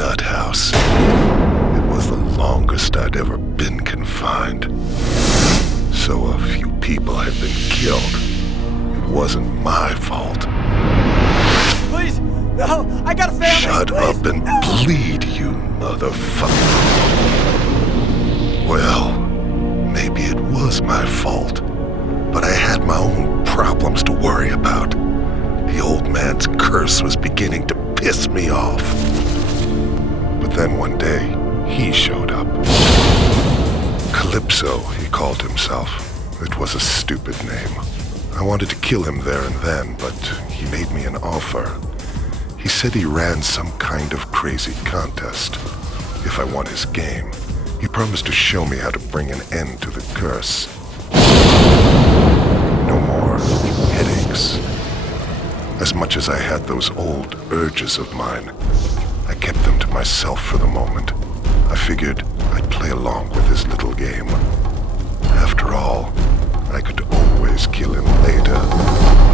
nut house. It was the longest I'd ever been confined. So a few people had been killed. It wasn't my fault. Please, no, I got a family. Shut please. up and bleed, you motherfucker. Well, maybe it was my fault, but I had my own problems to worry about. The old man's curse was beginning to piss me off. But then one day, he showed up. Calypso, he called himself. It was a stupid name. I wanted to kill him there and then, but he made me an offer. He said he ran some kind of crazy contest. If I won his game, he promised to show me how to bring an end to the curse. No more headaches. As much as I had those old urges of mine, I kept them to myself for the moment. I figured I'd play along with his little game. After all, I could always kill him later.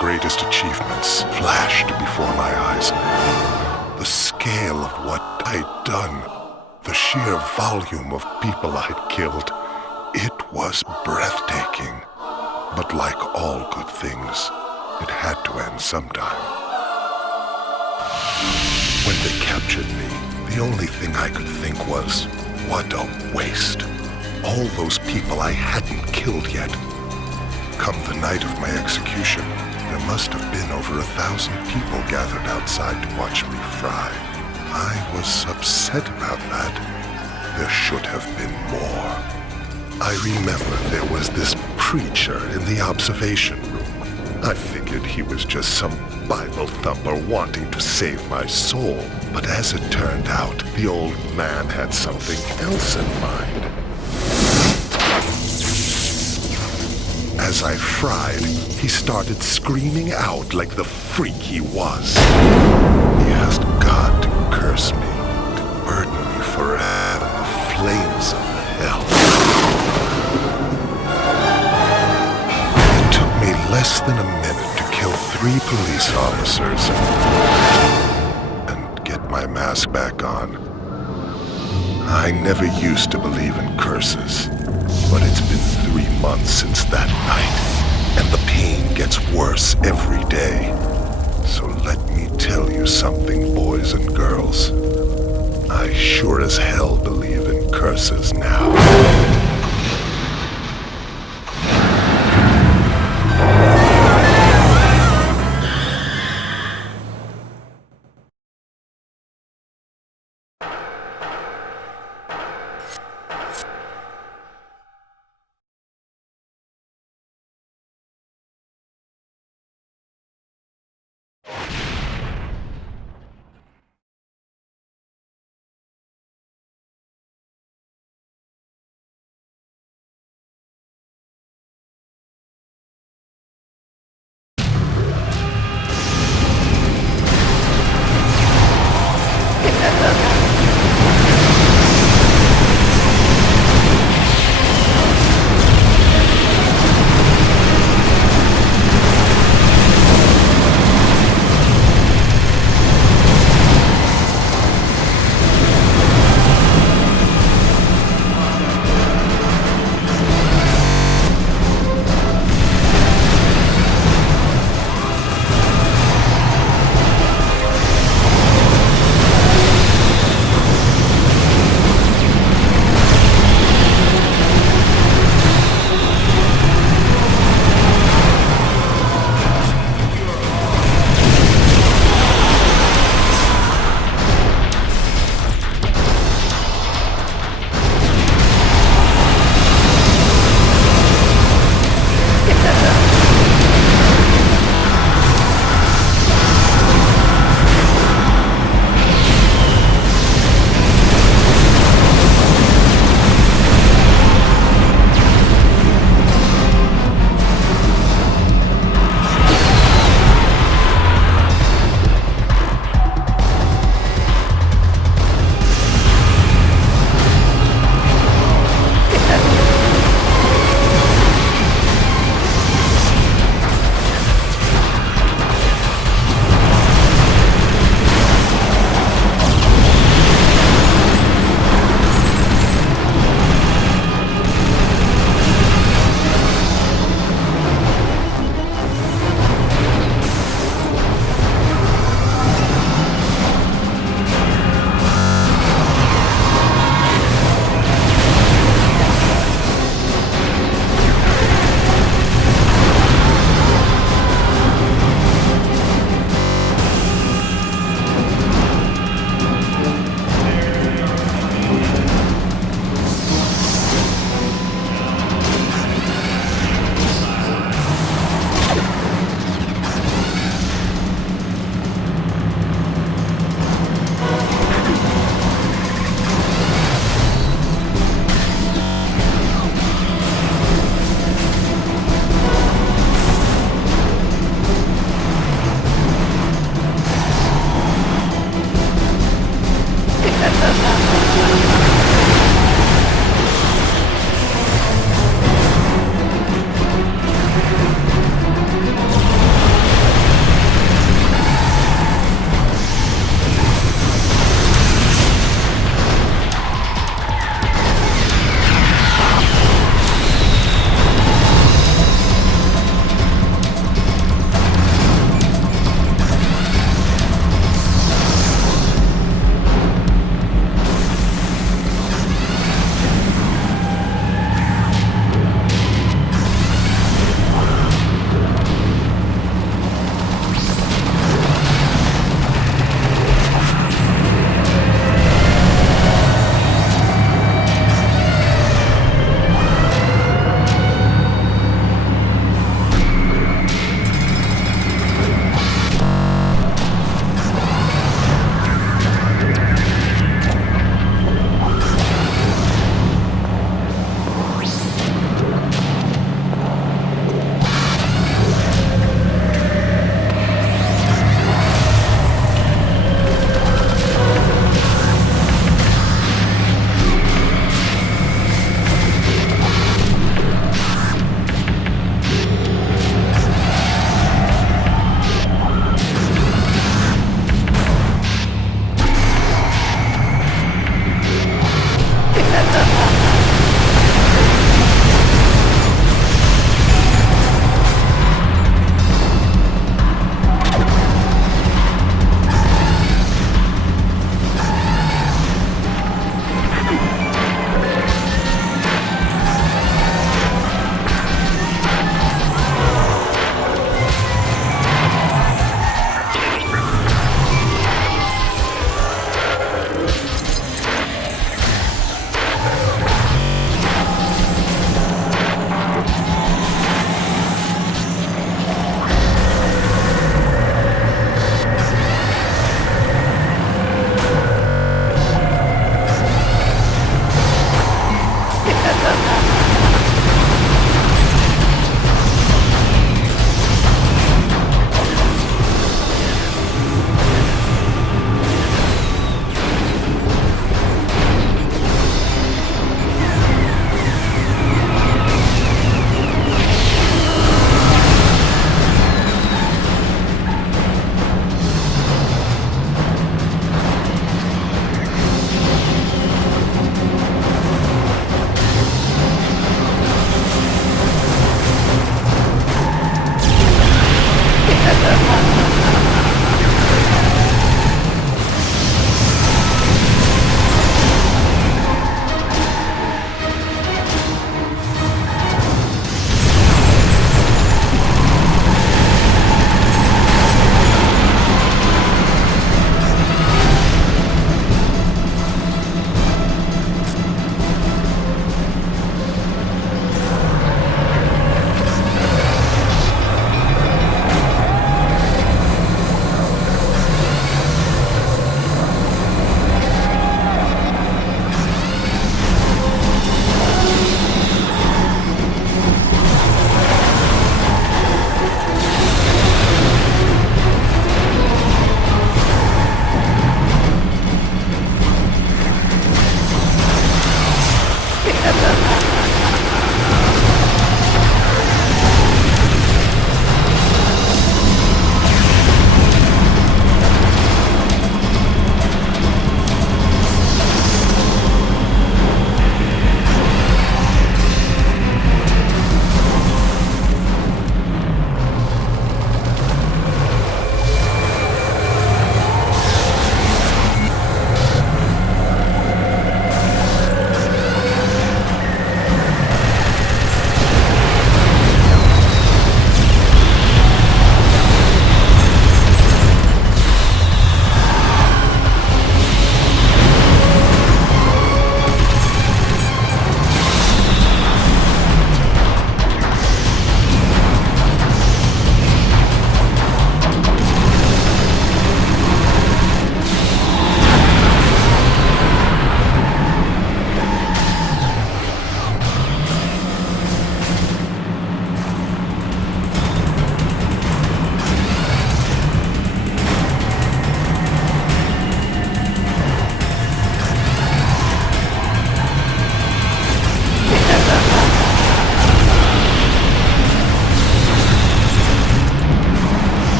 greatest achievements flashed before my eyes. The scale of what I'd done, the sheer volume of people I'd killed, it was breathtaking. But like all good things, it had to end sometime. When they captured me, the only thing I could think was, what a waste. All those people I hadn't killed yet. Come the night of my execution, there must have been over 1,000 people gathered outside to watch me fry. I was upset about that. There should have been more. I remember there was this preacher in the observation room. I figured he was just some Bible thumper wanting to save my soul. But as it turned out, the old man had something else in mind. As I fried, he started screaming out like the freak he was. He asked God to curse me, to burden me forever in the flames of hell. It took me less than a minute to kill 3 police officers and get my mask back on. I never used to believe in curses, but it's been 3 months since that night, and the pain gets worse every day. So let me tell you something, boys and girls. I sure as hell believe in curses now.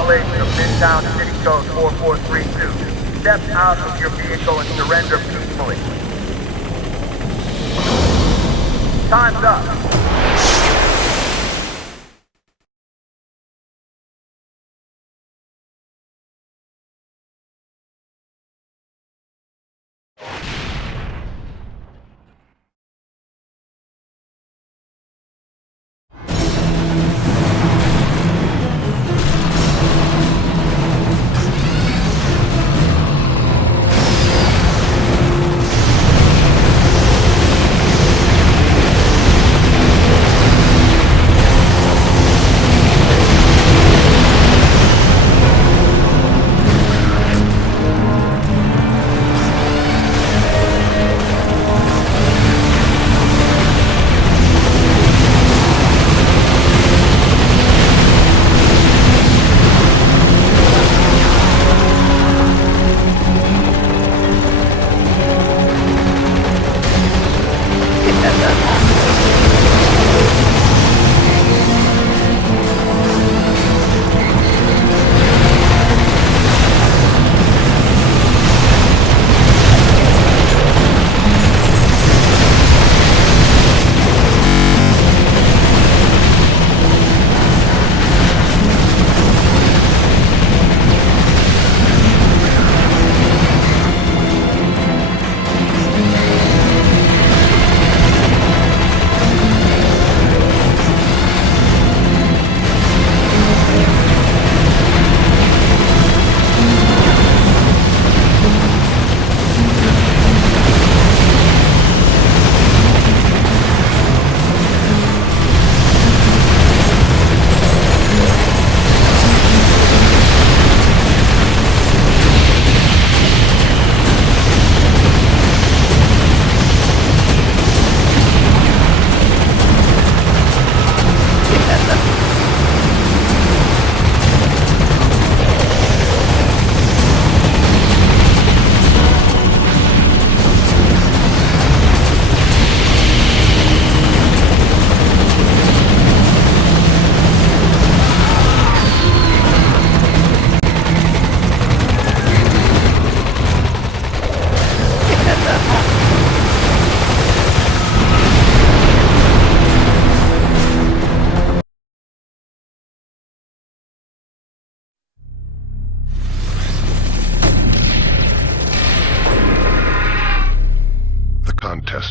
violation of Midtown City Code 4432. Step out of your vehicle and surrender peacefully. Time's up.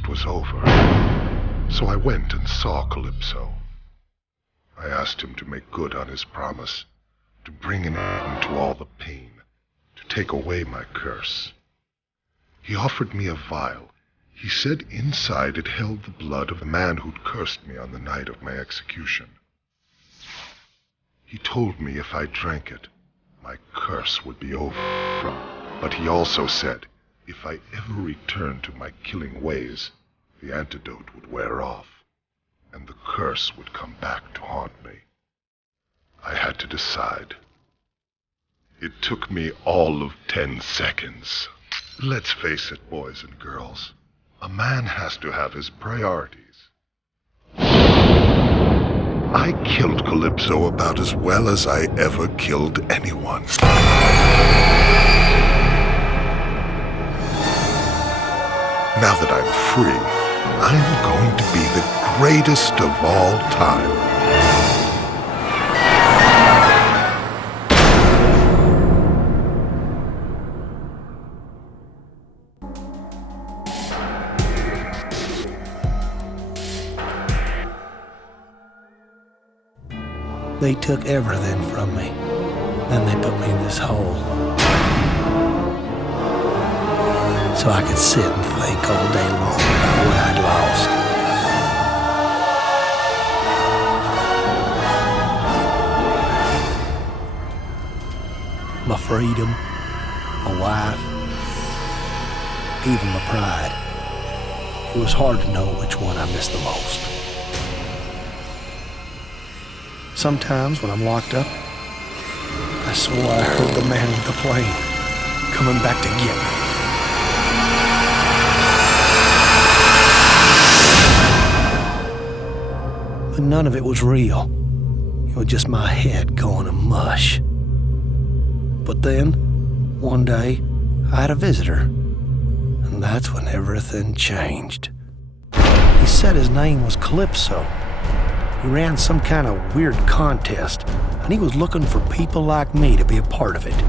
Was over, so I went and saw Calypso. I asked him to make good on his promise, to bring an end to all the pain, to take away my curse. He offered me a vial. He said inside it held the blood of the man who'd cursed me on the night of my execution. He told me if I drank it, my curse would be over. But he also said, if I ever returned to my killing ways, the antidote would wear off, and the curse would come back to haunt me. I had to decide. It took me all of 10 seconds. Let's face it, boys and girls. A man has to have his priorities. I killed Calypso about as well as I ever killed anyone. Now that I'm free, I'm going to be the greatest of all time. They took everything from me. Then they put me in this hole. So I could sit and think all day long about what I'd lost. My freedom, my wife, even my pride. It was hard to know which one I missed the most. Sometimes when I'm locked up, I swore I heard the man with the plane coming back to get me. But none of it was real. It was just my head going to mush. But then, one day, I had a visitor. And that's when everything changed. He said his name was Calypso. He ran some kind of weird contest, and he was looking for people like me to be a part of it.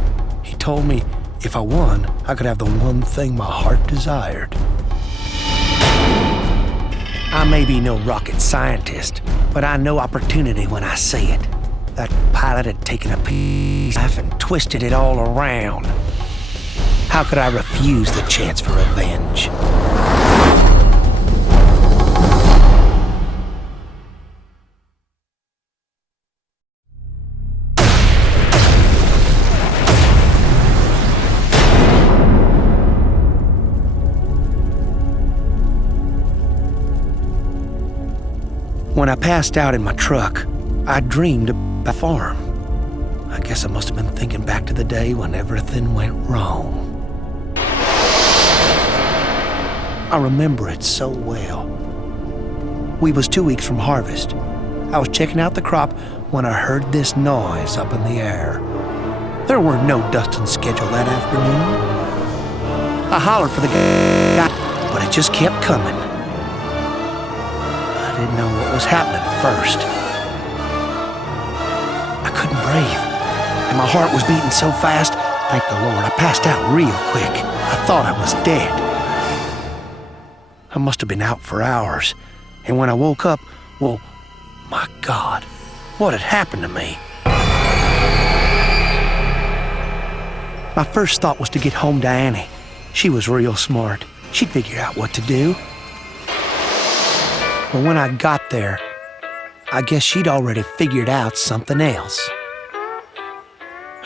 He told me if I won, I could have the one thing my heart desired. I may be no rocket scientist, but I know opportunity when I see it. That pilot had taken a piece of life and twisted it all around. How could I refuse the chance for revenge? When I passed out in my truck, I dreamed about a farm. I guess I must have been thinking back to the day when everything went wrong. I remember it so well. We was 2 weeks from harvest. I was checking out the crop when I heard this noise up in the air. There weren't no dusting scheduled that afternoon. I hollered for the guy, but it just kept coming. I didn't know what was happening at first. I couldn't breathe, and my heart was beating so fast, thank the Lord, I passed out real quick. I thought I was dead. I must have been out for hours, and when I woke up, well, my God, what had happened to me? My first thought was to get home to Annie. She was real smart. She'd figure out what to do. But when I got there, I guess she'd already figured out something else.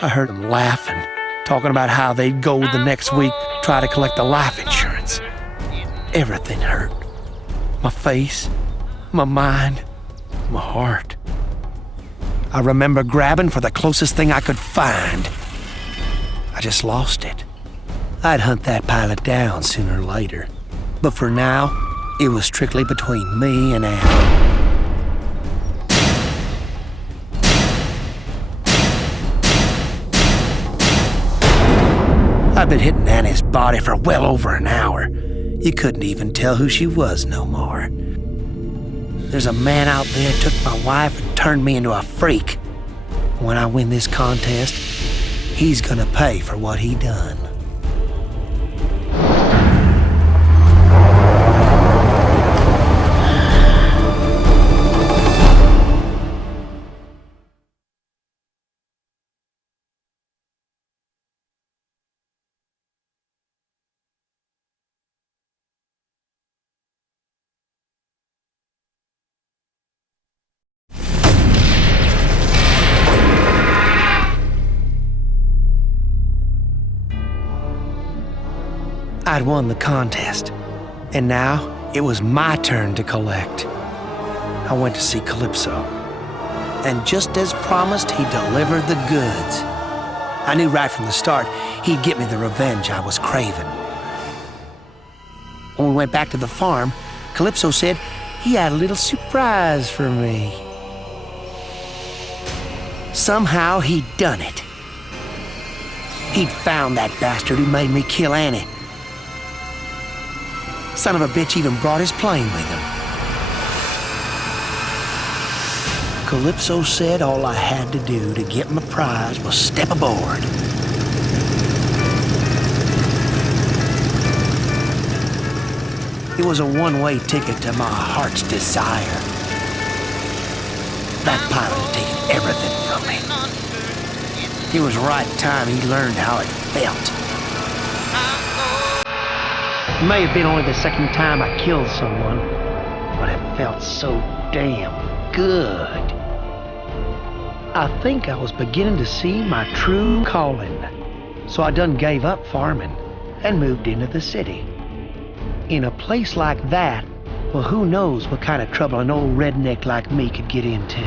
I heard them laughing, talking about how they'd go the next week, try to collect the life insurance. Everything hurt. My face, my mind, my heart. I remember grabbing for the closest thing I could find. I just lost it. I'd hunt that pilot down sooner or later. But for now, it was strictly between me and Annie. I'd been hitting Annie's body for well over an hour. You couldn't even tell who she was no more. There's a man out there took my wife and turned me into a freak. When I win this contest, he's gonna pay for what he done. I'd won the contest, and now it was my turn to collect. I went to see Calypso, and just as promised, he delivered the goods. I knew right from the start he'd get me the revenge I was craving. When we went back to the farm, Calypso said he had a little surprise for me. Somehow he'd done it. He'd found that bastard who made me kill Annie. Son of a bitch even brought his plane with him. Calypso said all I had to do to get my prize was step aboard. It was a one-way ticket to my heart's desire. That pilot had taken everything from me. It was right time he learned how it felt. It may have been only the second time I killed someone, but it felt so damn good. I think I was beginning to see my true calling, so I done gave up farming and moved into the city. In a place like that, well, who knows what kind of trouble an old redneck like me could get into.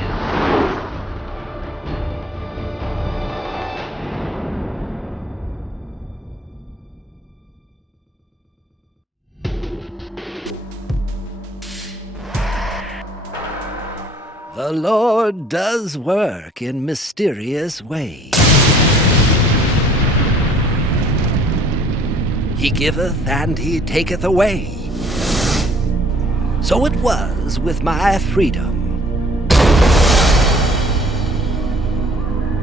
The Lord does work in mysterious ways. He giveth and he taketh away. So it was with my freedom.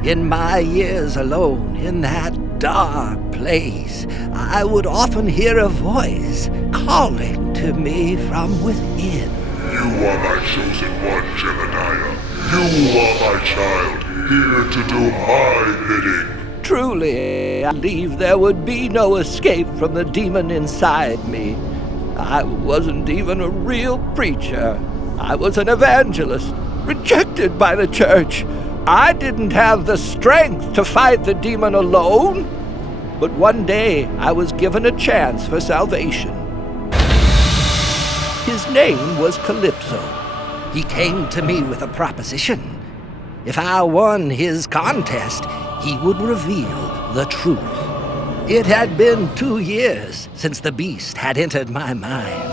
In my years alone in that dark place, I would often hear a voice calling to me from within. You are my chosen one, Jedediah. You are my child, here to do my bidding. Truly, I believe there would be no escape from the demon inside me. I wasn't even a real preacher. I was an evangelist, rejected by the church. I didn't have the strength to fight the demon alone. But one day, I was given a chance for salvation. His name was Calypso. He came to me with a proposition. If I won his contest, he would reveal the truth. It had been 2 years since the beast had entered my mind,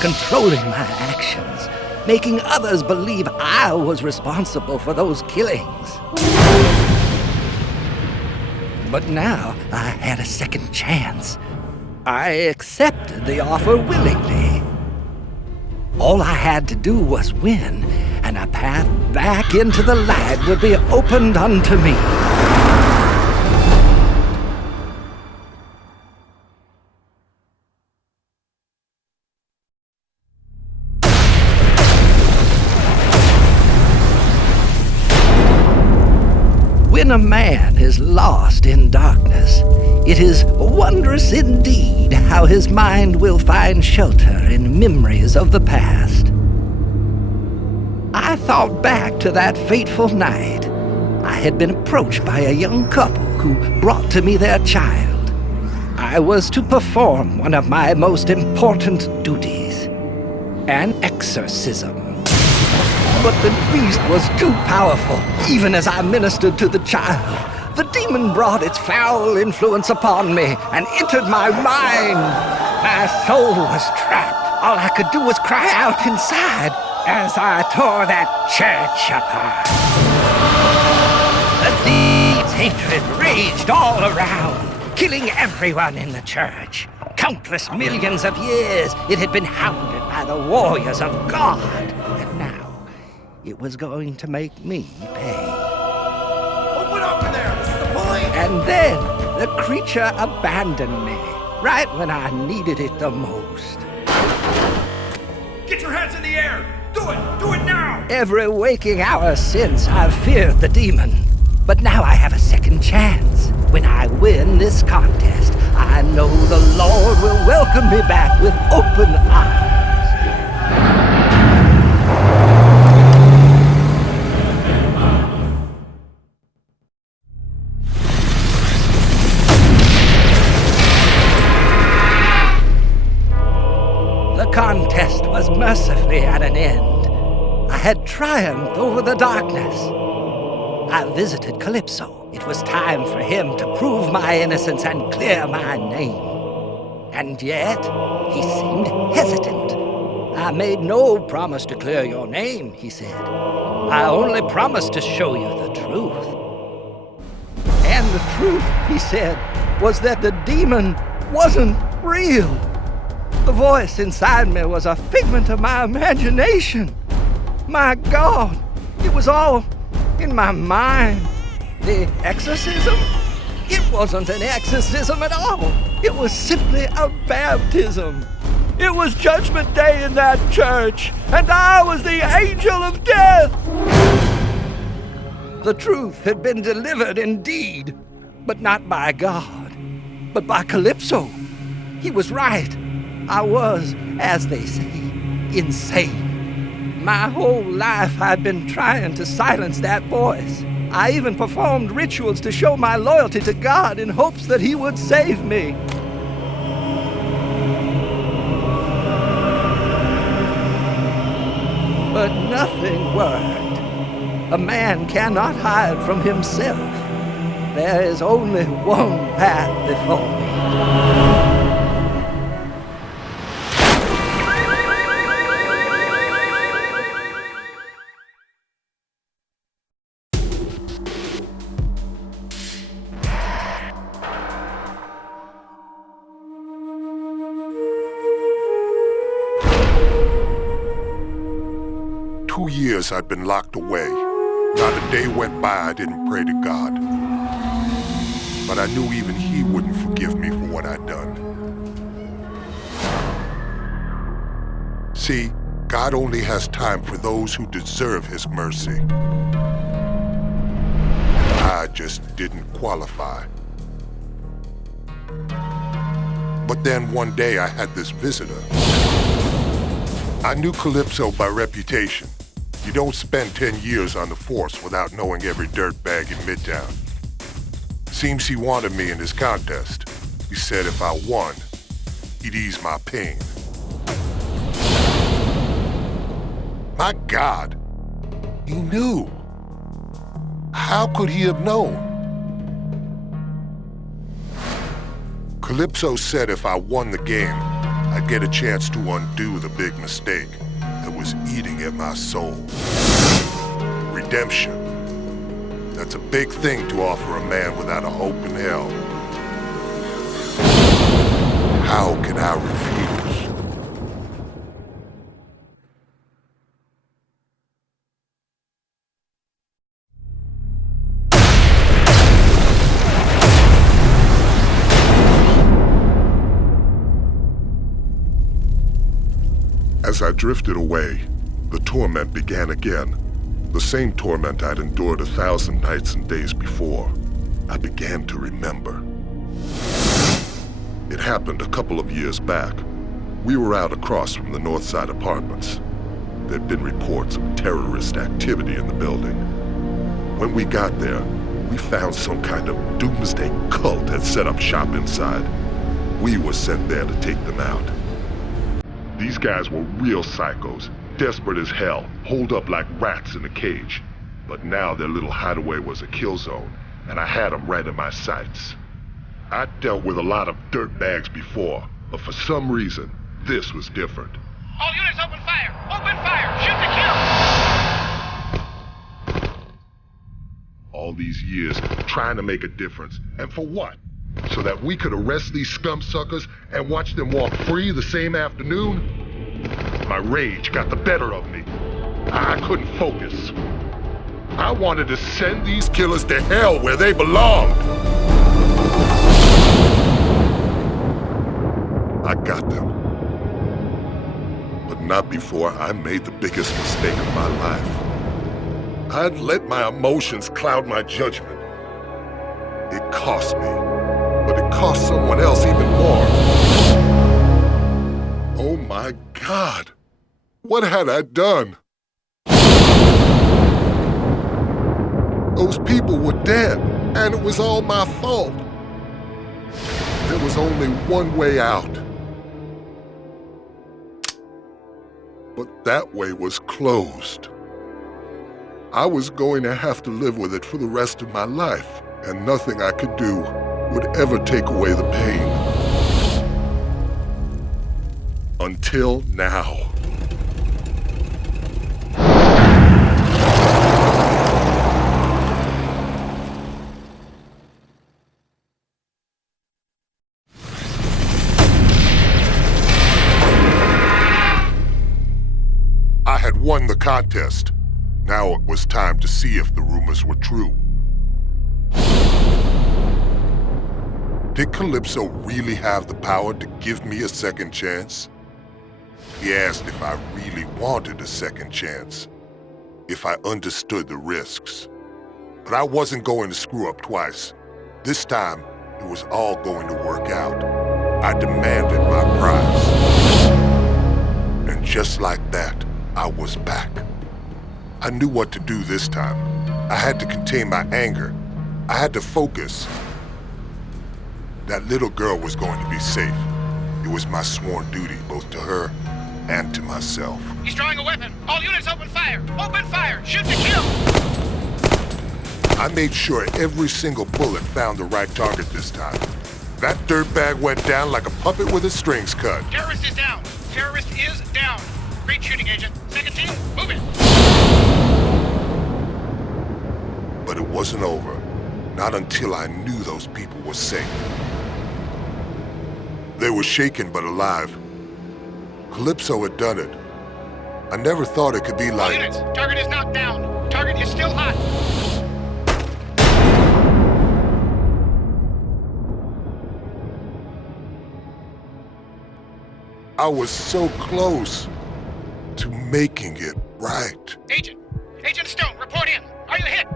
controlling my actions, making others believe I was responsible for those killings. But now I had a second chance. I accepted the offer willingly. All I had to do was win, and a path back into the light would be opened unto me. When a man is lost in darkness, it is wondrous indeed how his mind will find shelter in memories of the past. I thought back to that fateful night. I had been approached by a young couple who brought to me their child. I was to perform one of my most important duties, an exorcism. But the beast was too powerful, even as I ministered to the child. The demon brought its foul influence upon me and entered my mind. My soul was trapped. All I could do was cry out inside as I tore that church apart. The demon's hatred raged all around, killing everyone in the church. Countless millions of years it had been hounded by the warriors of God, and now it was going to make me pay. Open up in there! This is the point! And then the creature abandoned me, right when I needed it the most. Get your hands in the air! Do it! Do it now! Every waking hour since, I've feared the demon. But now I have a second chance. When I win this contest, I know the Lord will welcome me back with open arms. The contest was mercifully at an end. I had triumphed over the darkness. I visited Calypso. It was time for him to prove my innocence and clear my name. And yet, he seemed hesitant. I made no promise to clear your name, he said. I only promised to show you the truth. And the truth, he said, was that the demon wasn't real. The voice inside me was a figment of my imagination. My God, it was all in my mind. The exorcism? It wasn't an exorcism at all. It was simply a baptism. It was Judgment Day in that church, and I was the angel of death. The truth had been delivered indeed, but not by God, but by Calypso. He was right. I was, as they say, insane. My whole life I'd been trying to silence that voice. I even performed rituals to show my loyalty to God in hopes that He would save me. But nothing worked. A man cannot hide from himself. There is only one path before me. 2 years I'd been locked away. Not a day went by I didn't pray to God. But I knew even he wouldn't forgive me for what I'd done. See, God only has time for those who deserve his mercy. And I just didn't qualify. But then one day I had this visitor. I knew Calypso by reputation. You don't spend 10 years on the force without knowing every dirtbag in Midtown. Seems he wanted me in his contest. He said if I won, he'd ease my pain. My God, he knew. How could he have known? Calypso said if I won the game, I'd get a chance to undo the big mistake that was eating at my soul. Redemption. That's a big thing to offer a man without a hope in hell. How can I refuse? As I drifted away, the torment began again. The same torment I'd endured 1,000 nights and days before. I began to remember. It happened a couple of years back. We were out across from the Northside apartments. There'd been reports of terrorist activity in the building. When we got there, we found some kind of doomsday cult had set up shop inside. We were sent there to take them out. These guys were real psychos, desperate as hell, holed up like rats in a cage. But now their little hideaway was a kill zone, and I had them right in my sights. I'd dealt with a lot of dirtbags before, but for some reason, this was different. All units open fire! Open fire! Shoot to kill! All these years trying to make a difference, and for what? So that we could arrest these scum suckers and watch them walk free the same afternoon? My rage got the better of me. I couldn't focus. I wanted to send these killers to hell where they belonged. I got them. But not before I made the biggest mistake of my life. I'd let my emotions cloud my judgment. It cost me. But it cost someone else even more. Oh my God, what had I done? Those people were dead, and it was all my fault. There was only one way out. But that way was closed. I was going to have to live with it for the rest of my life, and nothing I could do would ever take away the pain. Until now. I had won the contest. Now it was time to see if the rumors were true. Did Calypso really have the power to give me a second chance? He asked if I really wanted a second chance, if I understood the risks. But I wasn't going to screw up twice. This time, it was all going to work out. I demanded my prize. And just like that, I was back. I knew what to do this time. I had to contain my anger. I had to focus. That little girl was going to be safe. It was my sworn duty, both to her and to myself. He's drawing a weapon! All units open fire! Open fire! Shoot to kill! I made sure every single bullet found the right target this time. That dirtbag went down like a puppet with his strings cut. Terrorist is down! Terrorist is down! Great shooting, Agent. Second team, move it! But it wasn't over. Not until I knew those people were safe. They were shaken but alive. Calypso had done it. I never thought it could be All like... units, target is knocked down. Target is still hot. I was so close to making it right. Agent Stone, report in. Are you hit?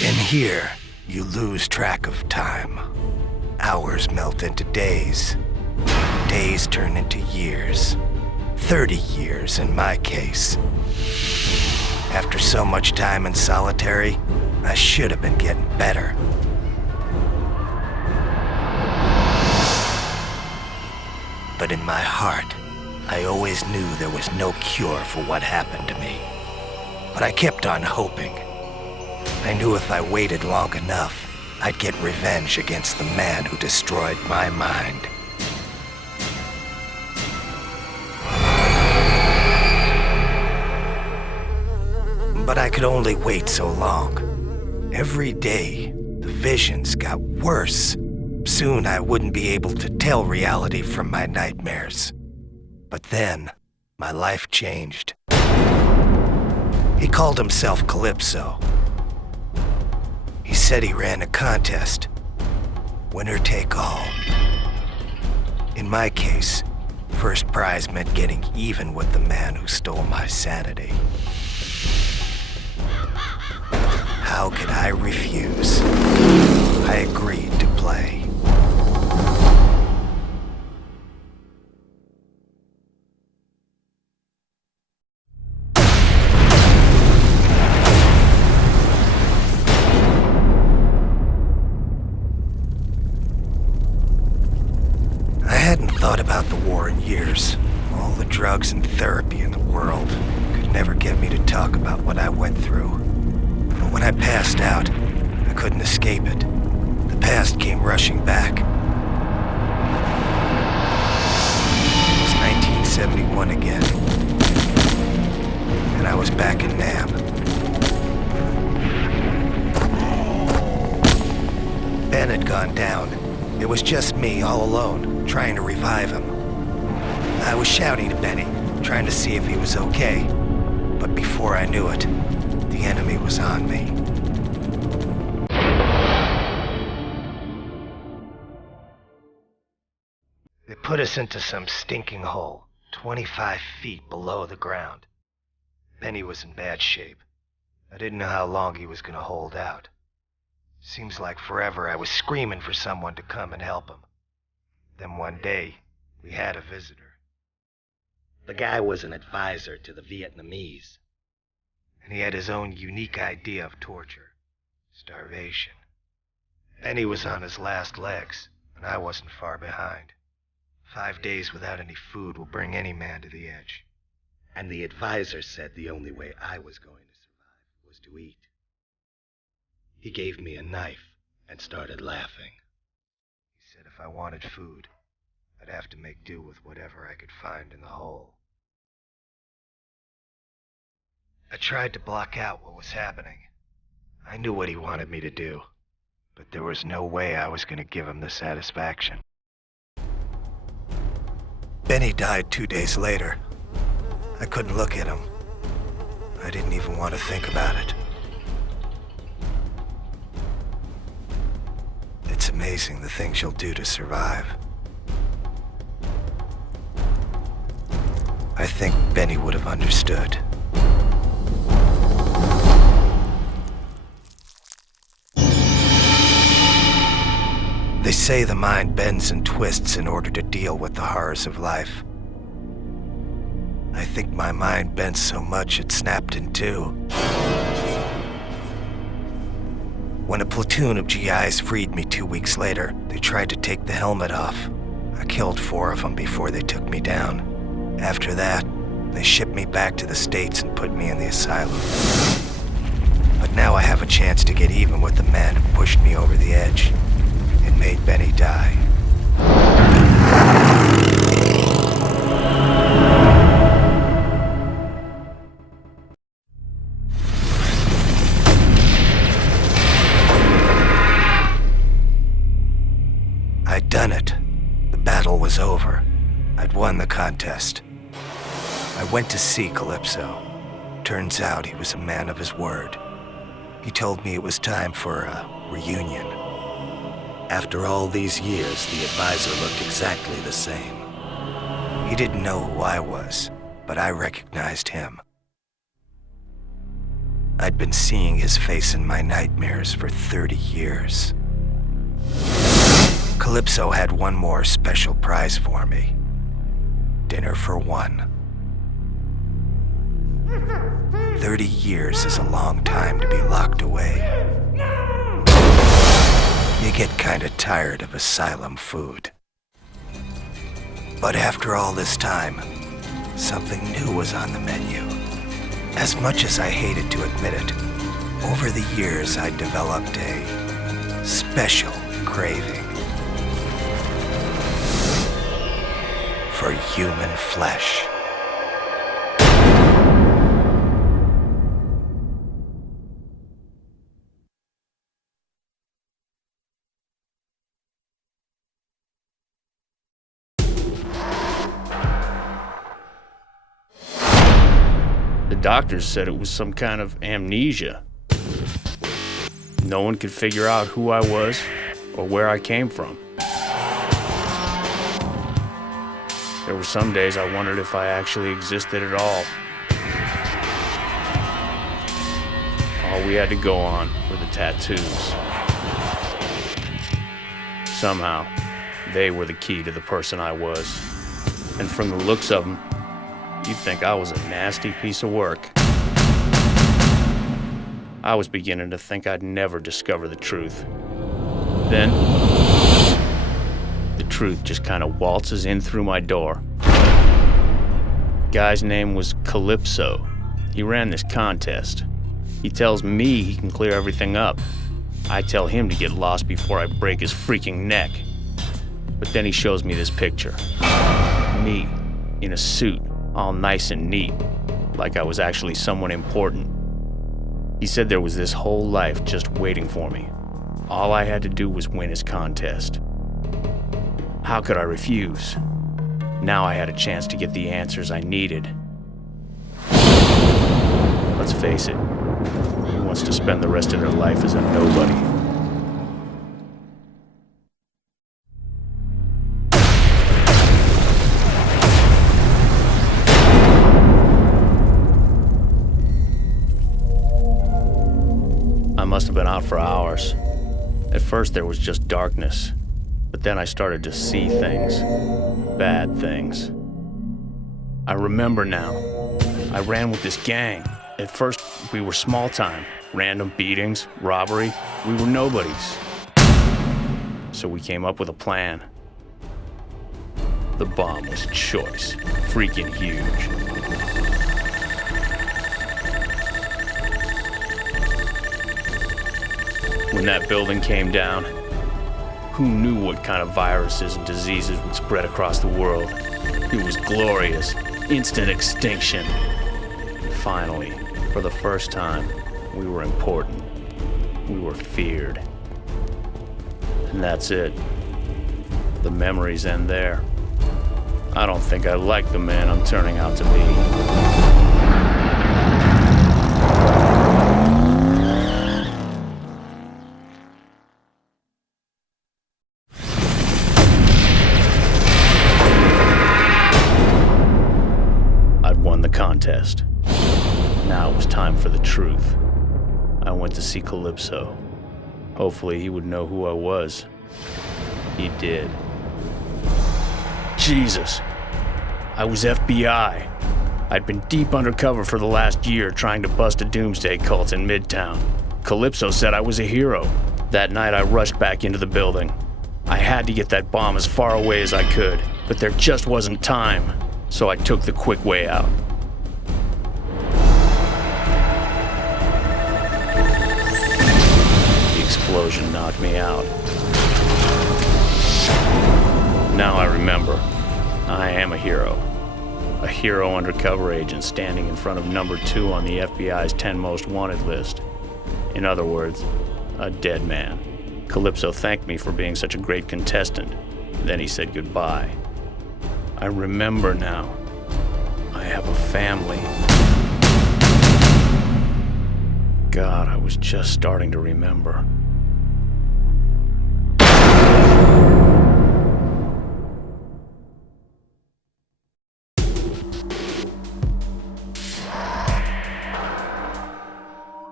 In here, you lose track of time. Hours melt into days. Days turn into years. 30 years in my case. After so much time in solitary, I should have been getting better. But in my heart, I always knew there was no cure for what happened to me. But I kept on hoping. I knew if I waited long enough, I'd get revenge against the man who destroyed my mind. But I could only wait so long. Every day, the visions got worse. Soon I wouldn't be able to tell reality from my nightmares. But then, my life changed. He called himself Calypso. He said he ran a contest. Winner take all. In my case, first prize meant getting even with the man who stole my sanity. How could I refuse? I agreed to play. I hadn't thought about the war in years. All the drugs and therapy in the world could never get me to talk about what I went through. But when I passed out, I couldn't escape it. The past came rushing back. It was 1971 again. And I was back in Nam. Ben had gone down. It was just me all alone, trying to revive him. I was shouting to Benny, trying to see if he was okay. But before I knew it, the enemy was on me. They put us into some stinking hole, 25 feet below the ground. Benny was in bad shape. I didn't know how long he was gonna hold out. Seems like forever I was screaming for someone to come and help him. Then one day, we had a visitor. The guy was an advisor to the Vietnamese. And he had his own unique idea of torture. Starvation. Benny was on his last legs, and I wasn't far behind. 5 days without any food will bring any man to the edge. And the advisor said the only way I was going to survive was to eat. He gave me a knife and started laughing. He said if I wanted food, I'd have to make do with whatever I could find in the hole. I tried to block out what was happening. I knew what he wanted me to do, but there was no way I was going to give him the satisfaction. Benny died 2 days later. I couldn't look at him. I didn't even want to think about it. It's amazing the things you'll do to survive. I think Benny would have understood. They say the mind bends and twists in order to deal with the horrors of life. I think my mind bent so much it snapped in two. When a platoon of GIs freed me 2 weeks later, they tried to take the helmet off. I killed 4 of them before they took me down. After that, they shipped me back to the States and put me in the asylum. But now I have a chance to get even with the man who pushed me over the edge and made Benny die. contest. I went to see Calypso. Turns out he was a man of his word. He told me it was time for a reunion. After all these years, the advisor looked exactly the same. He didn't know who I was, but I recognized him. I'd been seeing his face in my nightmares for 30 years. Calypso had one more special prize for me. Dinner for one. 30 years is a long time to be locked away. You get kinda tired of Asylum food. But after all this time, something new was on the menu. As much as I hated to admit it, over the years I developed a special craving for human flesh. The doctors said it was some kind of amnesia. No one could figure out who I was or where I came from. There were some days I wondered if I actually existed at all. All we had to go on were the tattoos. Somehow, they were the key to the person I was. And from the looks of them, you'd think I was a nasty piece of work. I was beginning to think I'd never discover the truth. Then, the truth just kind of waltzes in through my door. Guy's name was Calypso. He ran this contest. He tells me he can clear everything up. I tell him to get lost before I break his freaking neck. But then he shows me this picture. Me, in a suit, all nice and neat, like I was actually someone important. He said there was this whole life just waiting for me. All I had to do was win his contest. How could I refuse? Now I had a chance to get the answers I needed. Let's face it, who wants to spend the rest of their life as a nobody? I must have been out for hours. At first there was just darkness, but then I started to see things. Bad things. I remember now. I ran with this gang. At first, we were small time. Random beatings, robbery. We were nobodies. So we came up with a plan. The bomb was choice. Freaking huge. When that building came down, who knew what kind of viruses and diseases would spread across the world? It was glorious. Instant extinction. Finally, for the first time, we were important. We were feared. And that's it. The memories end there. I don't think I like the man I'm turning out to be. Contest. Now it was time for the truth. I went to see Calypso. Hopefully he would know who I was. He did. Jesus. I was FBI. I'd been deep undercover for the last year trying to bust a doomsday cult in Midtown. Calypso said I was a hero. That night I rushed back into the building. I had to get that bomb as far away as I could, but there just wasn't time, so I took the quick way out. Explosion knocked me out. Now I remember, I am a hero. A hero undercover agent standing in front of number 2 on the FBI's 10 most wanted list. In other words, a dead man. Calypso thanked me for being such a great contestant. Then he said goodbye. I remember now. I have a family. God, I was just starting to remember.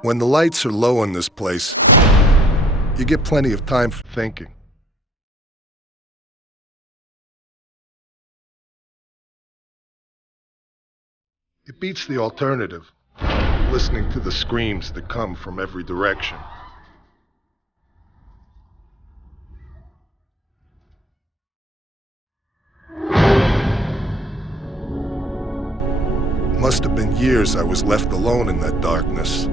When the lights are low in this place, you get plenty of time for thinking. It beats the alternative, listening to the screams that come from every direction. Must have been years I was left alone in that darkness.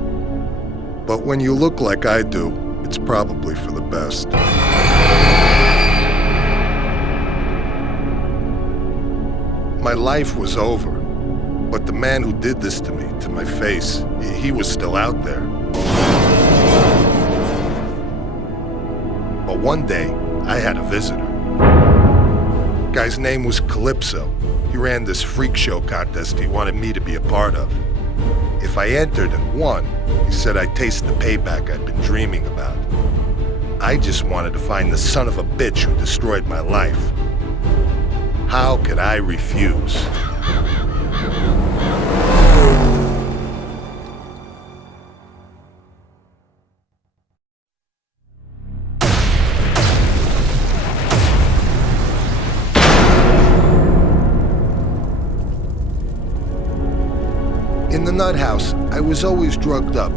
But when you look like I do, it's probably for the best. My life was over, but the man who did this to me, to my face, he was still out there. But one day, I had a visitor. Guy's name was Calypso. He ran this freak show contest he wanted me to be a part of. If I entered and won, he said I'd taste the payback I'd been dreaming about. I just wanted to find the son of a bitch who destroyed my life. How could I refuse? In the nut house, I was always drugged up.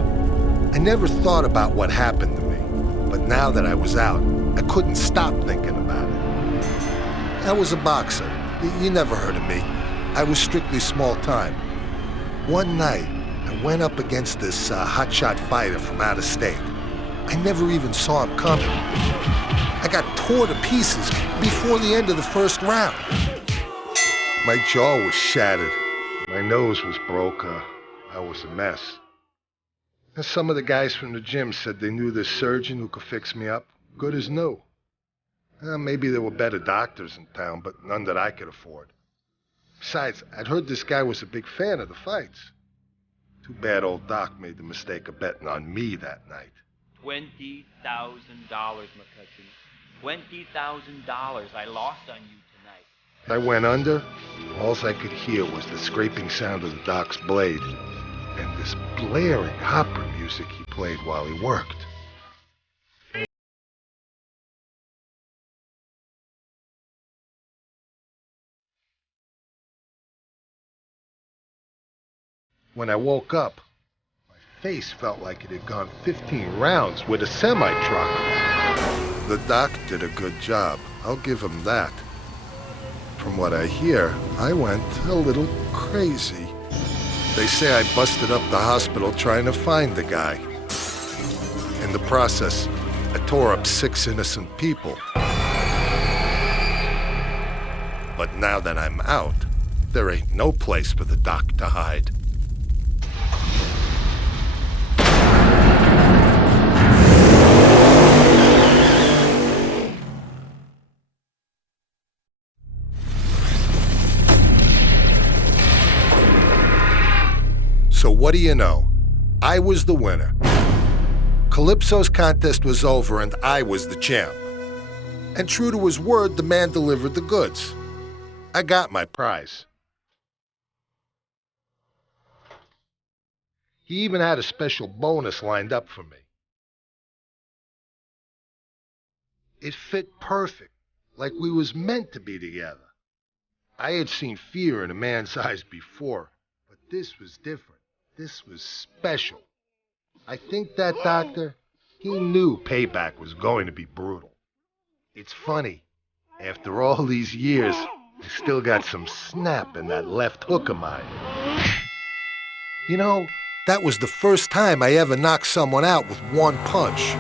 I never thought about what happened to me, but now that I was out, I couldn't stop thinking about it. I was a boxer. You never heard of me. I was strictly small time. One night, I went up against this hotshot fighter from out of state. I never even saw him coming. I got tore to pieces before the end of the first round. My jaw was shattered. My nose was broke. I was a mess. And some of the guys from the gym said they knew this surgeon who could fix me up, good as new. Maybe there were better doctors in town, but none that I could afford. Besides, I'd heard this guy was a big fan of the fights. Too bad old Doc made the mistake of betting on me that night. $20,000, McCutcheon. $20,000 I lost on you tonight. I went under. All I could hear was the scraping sound of the Doc's blade and this blaring opera music he played while he worked. When I woke up, my face felt like it had gone 15 rounds with a semi-truck. The Doc did a good job. I'll give him that. From what I hear, I went a little crazy. They say I busted up the hospital trying to find the guy. In the process, I tore up 6 innocent people. But now that I'm out, there ain't no place for the Doc to hide. So what do you know? I was the winner. Calypso's contest was over and I was the champ. And true to his word, the man delivered the goods. I got my prize. He even had a special bonus lined up for me. It fit perfect, like we was meant to be together. I had seen fear in a man's eyes before, but this was different. This was special. I think that doctor, he knew payback was going to be brutal. It's funny, after all these years, I still got some snap in that left hook of mine. You know, that was the first time I ever knocked someone out with one punch.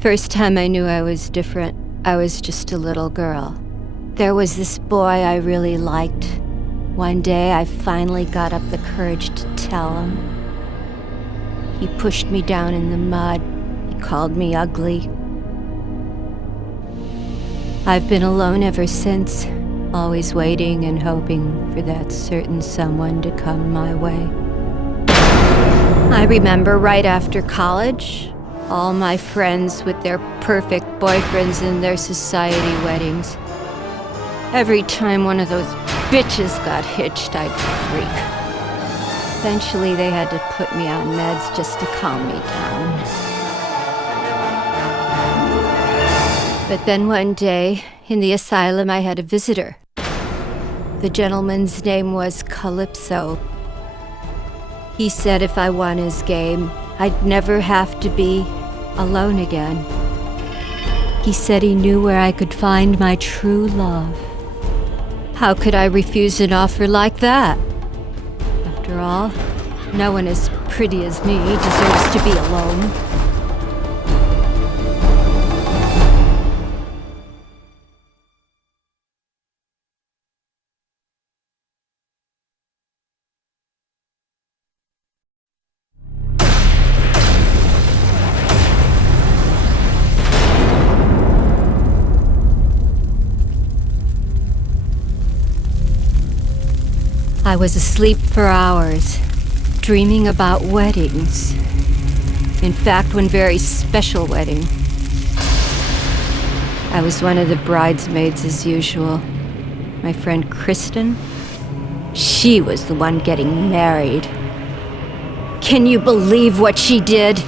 First time I knew I was different, I was just a little girl. There was this boy I really liked. One day I finally got up the courage to tell him. He pushed me down in the mud. He called me ugly. I've been alone ever since, always waiting and hoping for that certain someone to come my way. I remember right after college, all my friends with their perfect boyfriends and their society weddings. Every time one of those bitches got hitched, I'd freak. Eventually, they had to put me on meds just to calm me down. But then one day, in the asylum, I had a visitor. The gentleman's name was Calypso. He said if I won his game, I'd never have to be alone again. He said he knew where I could find my true love. How could I refuse an offer like that? After all, no one as pretty as me deserves to be alone. I was asleep for hours, dreaming about weddings. In fact, one very special wedding. I was one of the bridesmaids as usual. My friend Kristen, she was the one getting married. Can you believe what she did?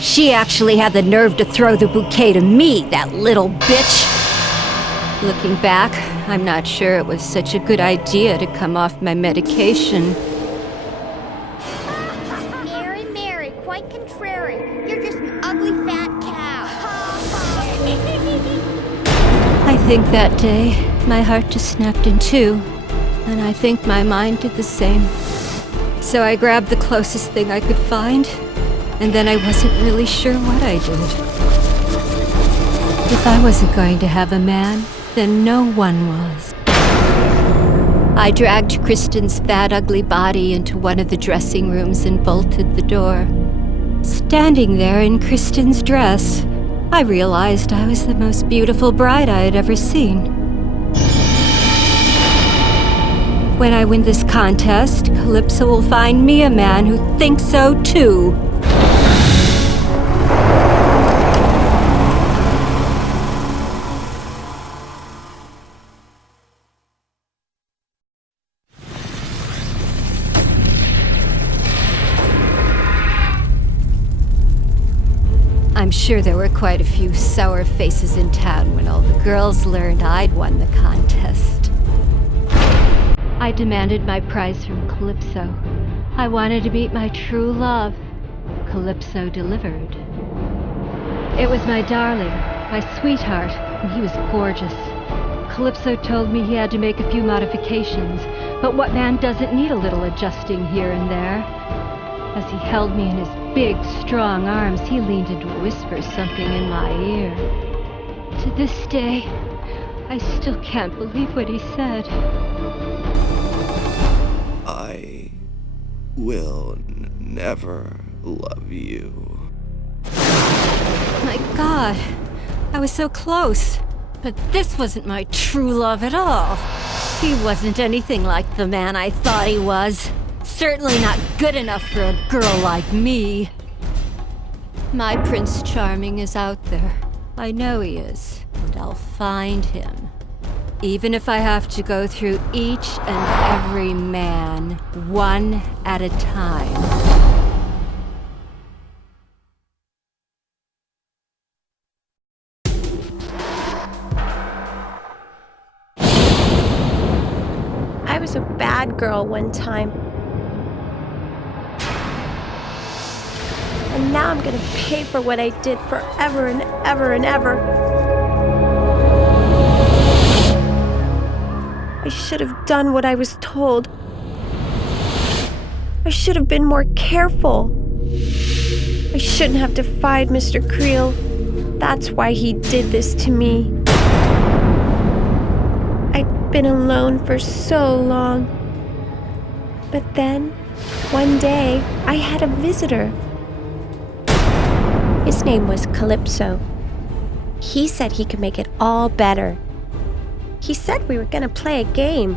She actually had the nerve to throw the bouquet to me, that little bitch. Looking back, I'm not sure it was such a good idea to come off my medication. Mary, quite contrary. You're just an ugly fat cow. I think that day, my heart just snapped in two, and I think my mind did the same. So I grabbed the closest thing I could find, and then I wasn't really sure what I did. If I wasn't going to have a man, then no one was. I dragged Kristen's fat, ugly body into one of the dressing rooms and bolted the door. Standing there in Kristen's dress, I realized I was the most beautiful bride I had ever seen. When I win this contest, Calypso will find me a man who thinks so too. I'm sure there were quite a few sour faces in town when all the girls learned I'd won the contest. I demanded my prize from Calypso. I wanted to meet my true love. Calypso delivered. It was my darling, my sweetheart, and he was gorgeous. Calypso told me he had to make a few modifications, but what man doesn't need a little adjusting here and there? As he held me in his big, strong arms, he leaned in to whisper something in my ear. To this day, I still can't believe what he said. I will never love you. My God, I was so close. But this wasn't my true love at all. He wasn't anything like the man I thought he was. Certainly not good enough for a girl like me. My Prince Charming is out there. I know he is, and I'll find him. Even if I have to go through each and every man, one at a time. I was a bad girl one time. And now I'm gonna pay for what I did forever and ever and ever. I should have done what I was told. I should have been more careful. I shouldn't have defied Mr. Creel. That's why he did this to me. I'd been alone for so long. But then, one day, I had a visitor. His name was Calypso. He said he could make it all better. He said we were gonna play a game.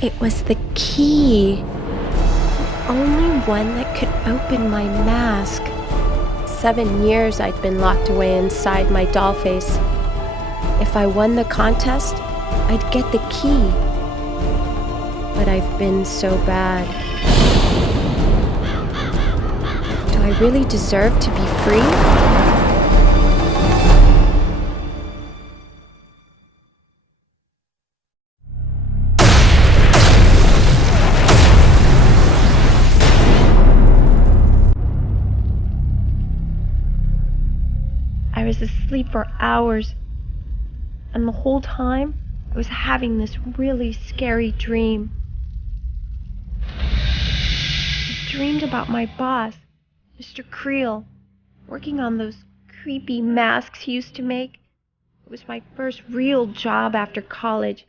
It was the key. The only one that could open my mask. 7 years I'd been locked away inside my doll face. If I won the contest, I'd get the key. But I've been so bad. Do I really deserve to be free? I was asleep for hours, and the whole time I was having this really scary dream. I dreamed about my boss, Mr. Creel, working on those creepy masks he used to make. It was my first real job after college.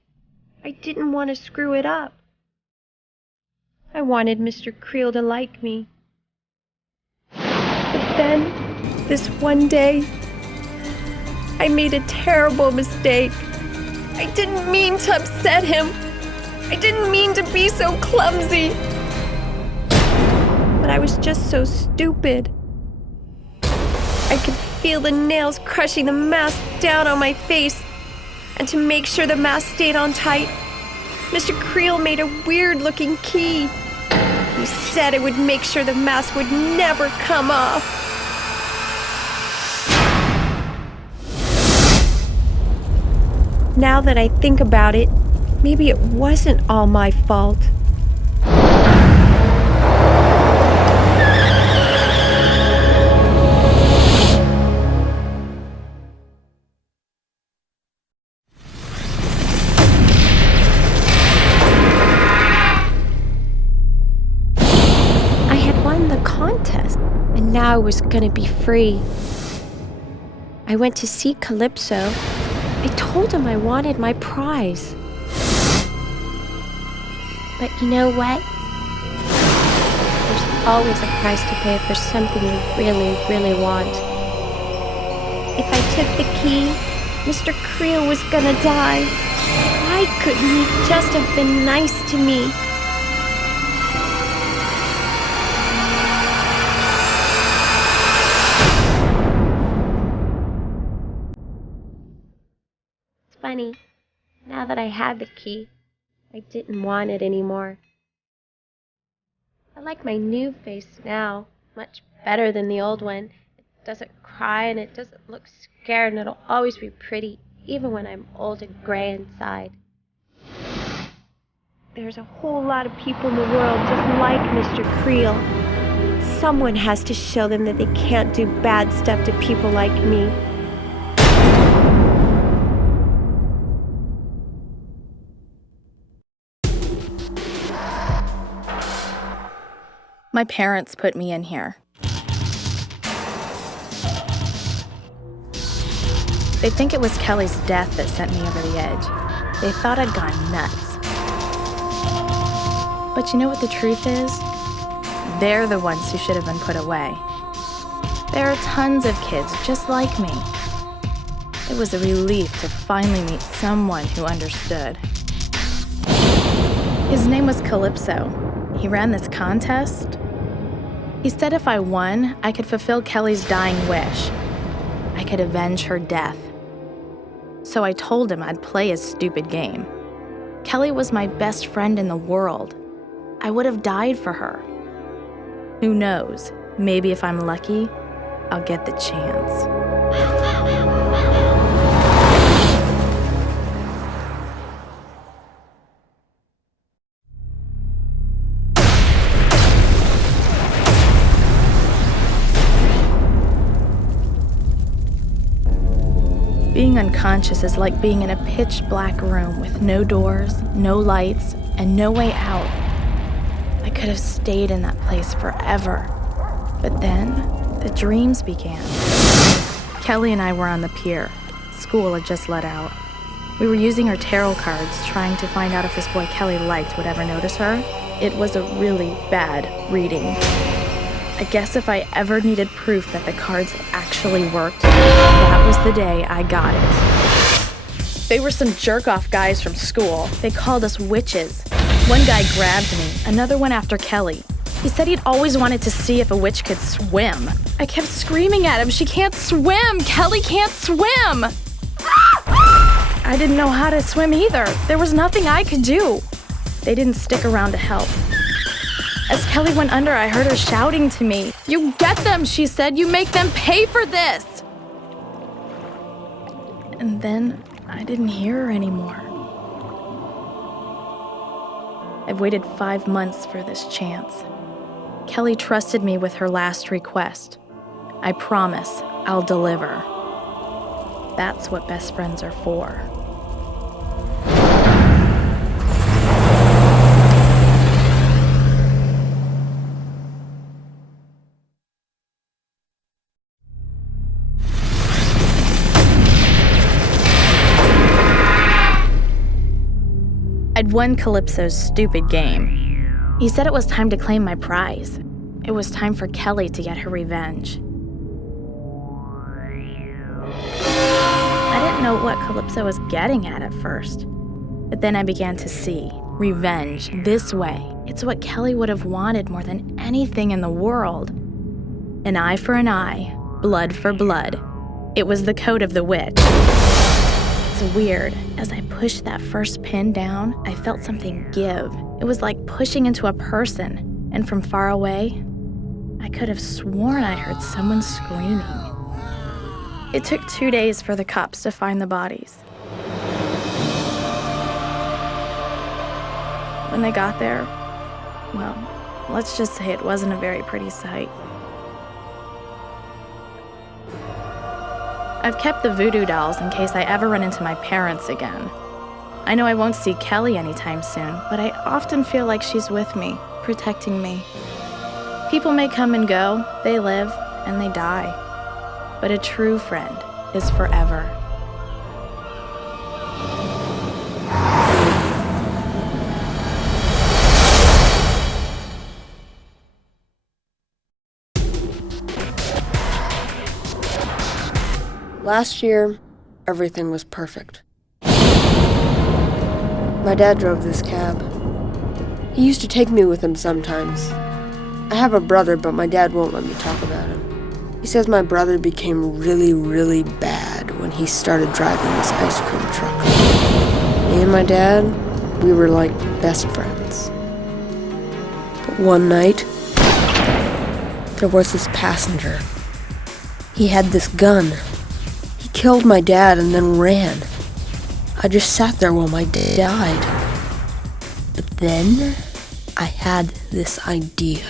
I didn't want to screw it up. I wanted Mr. Creel to like me. But then, this one day, I made a terrible mistake. I didn't mean to upset him. I didn't mean to be so clumsy. But I was just so stupid. I could feel the nails crushing the mask down on my face. And to make sure the mask stayed on tight, Mr. Creel made a weird-looking key. He said it would make sure the mask would never come off. Now that I think about it, maybe it wasn't all my fault. I had won the contest, and now I was gonna be free. I went to see Calypso. I told him I wanted my prize. But you know what? There's always a price to pay for something you really, really want. If I took the key, Mr. Creel was gonna die. Why couldn't he just have been nice to me? Funny, now that I had the key, I didn't want it anymore. I like my new face now much better than the old one. It doesn't cry and it doesn't look scared, and it'll always be pretty, even when I'm old and gray inside. There's a whole lot of people in the world just like Mr. Creel. Someone has to show them that they can't do bad stuff to people like me. My parents put me in here. They think it was Kelly's death that sent me over the edge. They thought I'd gone nuts. But you know what the truth is? They're the ones who should have been put away. There are tons of kids just like me. It was a relief to finally meet someone who understood. His name was Calypso. He ran this contest. He said if I won, I could fulfill Kelly's dying wish. I could avenge her death. So I told him I'd play his stupid game. Kelly was my best friend in the world. I would have died for her. Who knows? Maybe if I'm lucky, I'll get the chance. Being unconscious is like being in a pitch-black room with no doors, no lights, and no way out. I could have stayed in that place forever. But then, the dreams began. Kelly and I were on the pier. School had just let out. We were using our tarot cards, trying to find out if this boy Kelly liked would ever notice her. It was a really bad reading. I guess if I ever needed proof that the cards actually worked, that was the day I got it. They were some jerk-off guys from school. They called us witches. One guy grabbed me, another went after Kelly. He said he'd always wanted to see if a witch could swim. I kept screaming at him, "She can't swim! Kelly can't swim!" I didn't know how to swim either. There was nothing I could do. They didn't stick around to help. As Kelly went under, I heard her shouting to me. "You get them," she said. "You make them pay for this." And then I didn't hear her anymore. I've waited 5 months for this chance. Kelly trusted me with her last request. I promise I'll deliver. That's what best friends are for. I'd won Calypso's stupid game. He said it was time to claim my prize. It was time for Kelly to get her revenge. I didn't know what Calypso was getting at first. But then I began to see revenge this way. It's what Kelly would have wanted more than anything in the world. An eye for an eye, blood for blood. It was the code of the witch. It's weird. As I pushed that first pin down, I felt something give. It was like pushing into a person, and from far away, I could have sworn I heard someone screaming. It took 2 days for the cops to find the bodies. When they got there, well, let's just say it wasn't a very pretty sight. I've kept the voodoo dolls in case I ever run into my parents again. I know I won't see Kelly anytime soon, but I often feel like she's with me, protecting me. People may come and go, they live, and they die. But a true friend is forever. Last year, everything was perfect. My dad drove this cab. He used to take me with him sometimes. I have a brother, but my dad won't let me talk about him. He says my brother became really, really bad when he started driving this ice cream truck. Me and my dad, we were like best friends. But one night, there was this passenger. He had this gun. He killed my dad and then ran. I just sat there while my dad died. But then, I had this idea.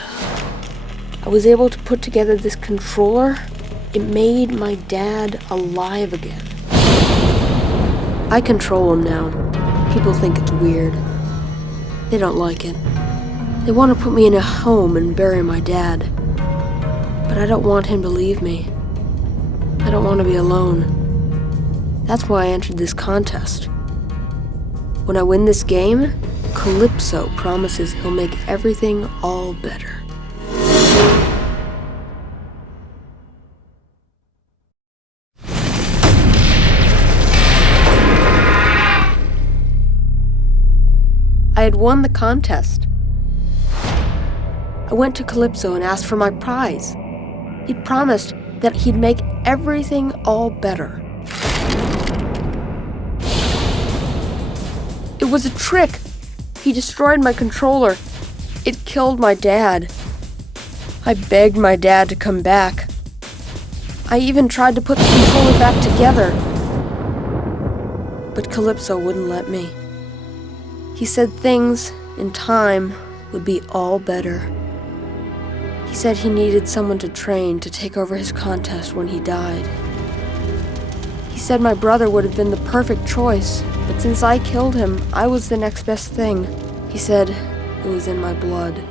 I was able to put together this controller. It made my dad alive again. I control him now. People think it's weird. They don't like it. They want to put me in a home and bury my dad. But I don't want him to leave me. I don't want to be alone. That's why I entered this contest. When I win this game, Calypso promises he'll make everything all better. I had won the contest. I went to Calypso and asked for my prize. He promised that he'd make everything all better. It was a trick. He destroyed my controller. It killed my dad. I begged my dad to come back. I even tried to put the controller back together. But Calypso wouldn't let me. He said things, in time, would be all better. He said he needed someone to train to take over his contest when he died. He said my brother would have been the perfect choice, but since I killed him, I was the next best thing. He said it was in my blood.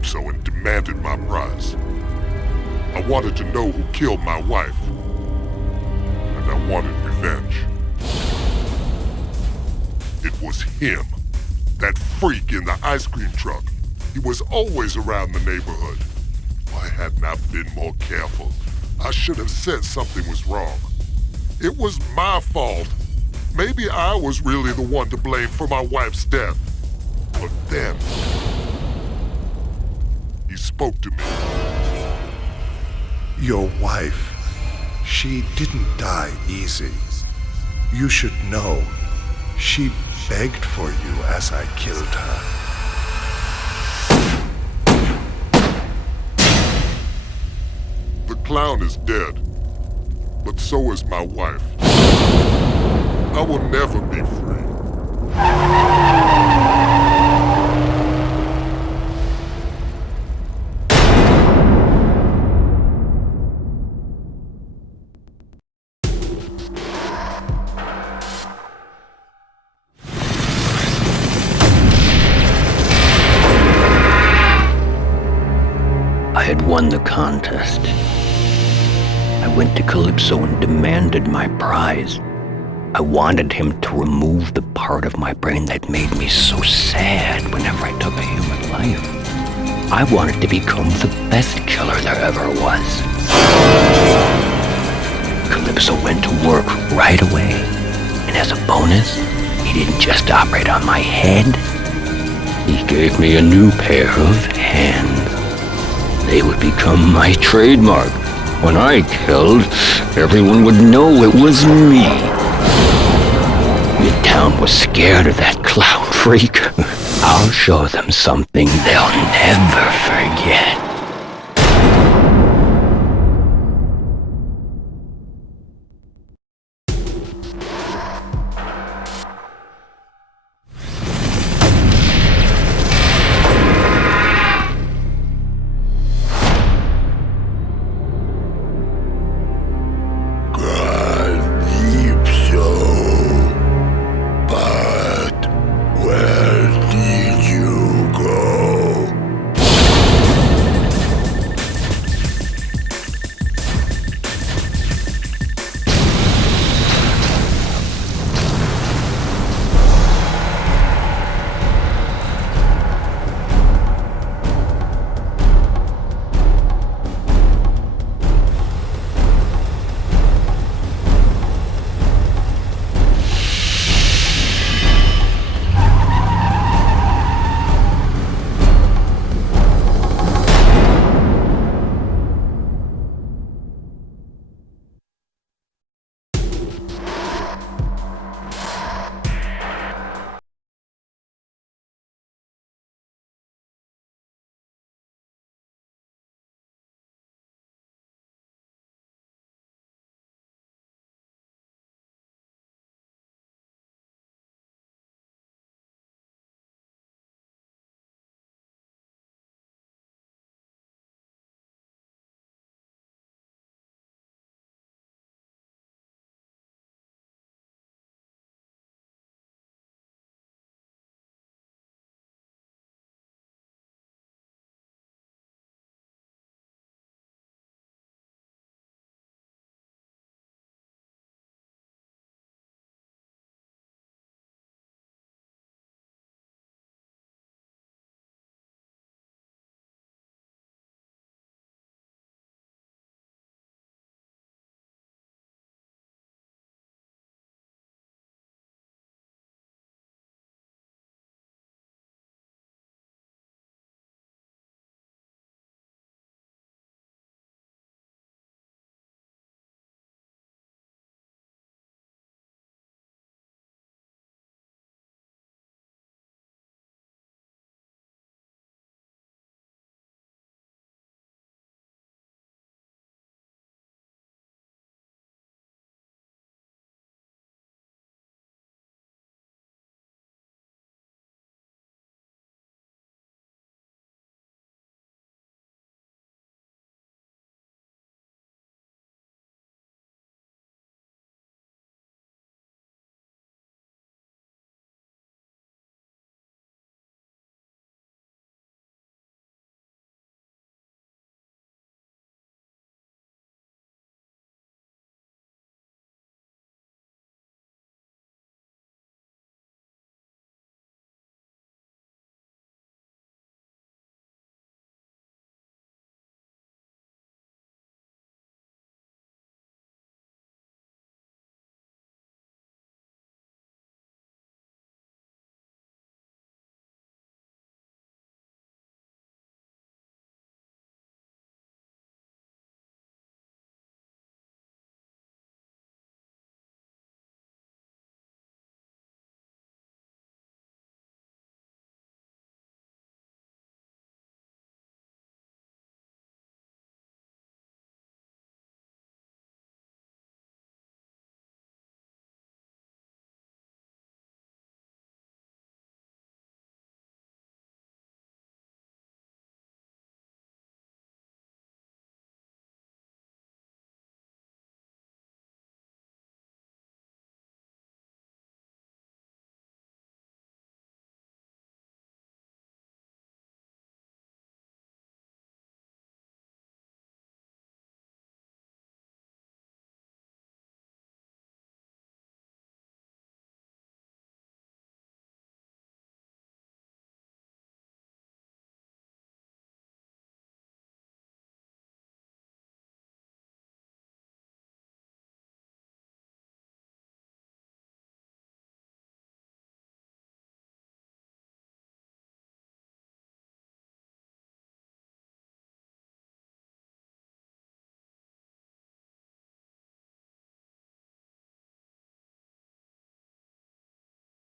Calypso and demanded my prize. I wanted to know who killed my wife, and I wanted revenge. It was him, that freak in the ice cream truck. He was always around the neighborhood. If I had not been more careful, I should have said something was wrong. It was my fault. Maybe I was really the one to blame for my wife's death. But then, he spoke to me. Your wife, she didn't die easy. You should know, she begged for you as I killed her. The clown is dead, but so is my wife. I will never be free. I had won the contest. I went to Calypso and demanded my prize. I wanted him to remove the part of my brain that made me so sad whenever I took a human life. I wanted to become the best killer there ever was. Calypso went to work right away, and as a bonus, he didn't just operate on my head. He gave me a new pair of hands. They would become my trademark. When I killed, everyone would know it was me. Midtown was scared of that clown freak. I'll show them something they'll never forget.